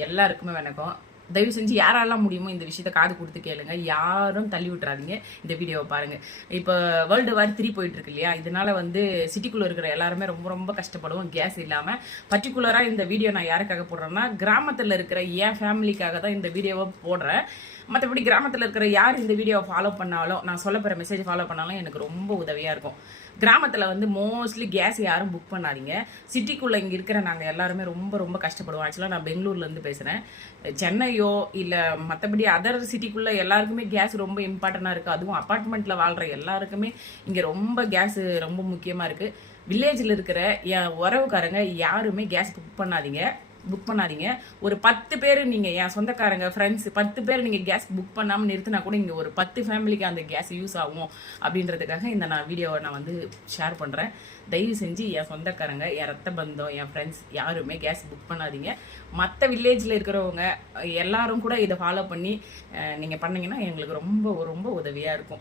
எல்லாருக்குமே வணக்கம். தயவு செஞ்சு யாரெல்லாம் முடியுமோ இந்த விஷயத்த காது கொடுத்து கேளுங்க. யாரும் தள்ளி விட்டுறாதீங்க. இந்த வீடியோவை பாருங்க. இப்போ வேர்ல்டு வார் 3 போயிட்டு இருக்கு இல்லையா? இதனால சிட்டிக்குள்ள இருக்கிற எல்லாருமே ரொம்ப ரொம்ப கஷ்டப்படுவோம் கேஸ் இல்லாம. பர்டிகுலரா இந்த வீடியோ நான் யாருக்காக போடுறேன்னா, கிராமத்துல இருக்கிற என் ஃபேமிலிக்காக தான் இந்த வீடியோவை போடுறேன். மற்றபடி கிராமத்தில் இருக்கிற யார் இந்த வீடியோவை ஃபாலோ பண்ணாலும், நான் சொல்ல போகிற மெசேஜ் ஃபாலோ பண்ணாலும் எனக்கு ரொம்ப உதவியாக இருக்கும். கிராமத்தில் மோஸ்ட்லி கேஸ் யாரும் புக் பண்ணாதீங்க. சிட்டிக்குள்ளே இங்கே இருக்கிற நாங்கள் எல்லாருமே ரொம்ப ரொம்ப கஷ்டப்படுவோம். ஆக்சுவலாக நான் பெங்களூர்லேருந்து பேசுகிறேன். சென்னையோ இல்லை மற்றபடி அதர் சிட்டிக்குள்ளே எல்லாருக்குமே கேஸ் ரொம்ப இம்பார்ட்டண்ட்டாக இருக்குது. அதுவும் அப்பார்ட்மெண்ட்டில் வாழ்கிற எல்லாருக்குமே இங்கே ரொம்ப கேஸ் ரொம்ப முக்கியமாக இருக்குது. வில்லேஜில் இருக்கிற என் உறவுக்காரங்க யாருமே கேஸ் புக் பண்ணாதீங்க. ஒரு 10 பேர் நீங்கள் என் சொந்தக்காரங்க ஃப்ரெண்ட்ஸ் 10 பேர் நீங்கள் கேஸ் புக் பண்ணாமல் நிறுத்தினா கூட இங்கே ஒரு 10 ஃபேமிலிக்கு அந்த கேஸ் யூஸ் ஆகும் அப்படின்றதுக்காக இந்த வீடியோவை நான் ஷேர் பண்ணுறேன். தயவு செஞ்சு என் சொந்தக்காரங்க, என் ரத்த பந்தம், என் ஃப்ரெண்ட்ஸ் யாருமே கேஸ் புக் பண்ணாதீங்க. மற்ற வில்லேஜில் இருக்கிறவங்க எல்லாரும் கூட இதை ஃபாலோ பண்ணி நீங்கள் பண்ணிங்கன்னா எங்களுக்கு ரொம்ப ரொம்ப உதவியாக இருக்கும்.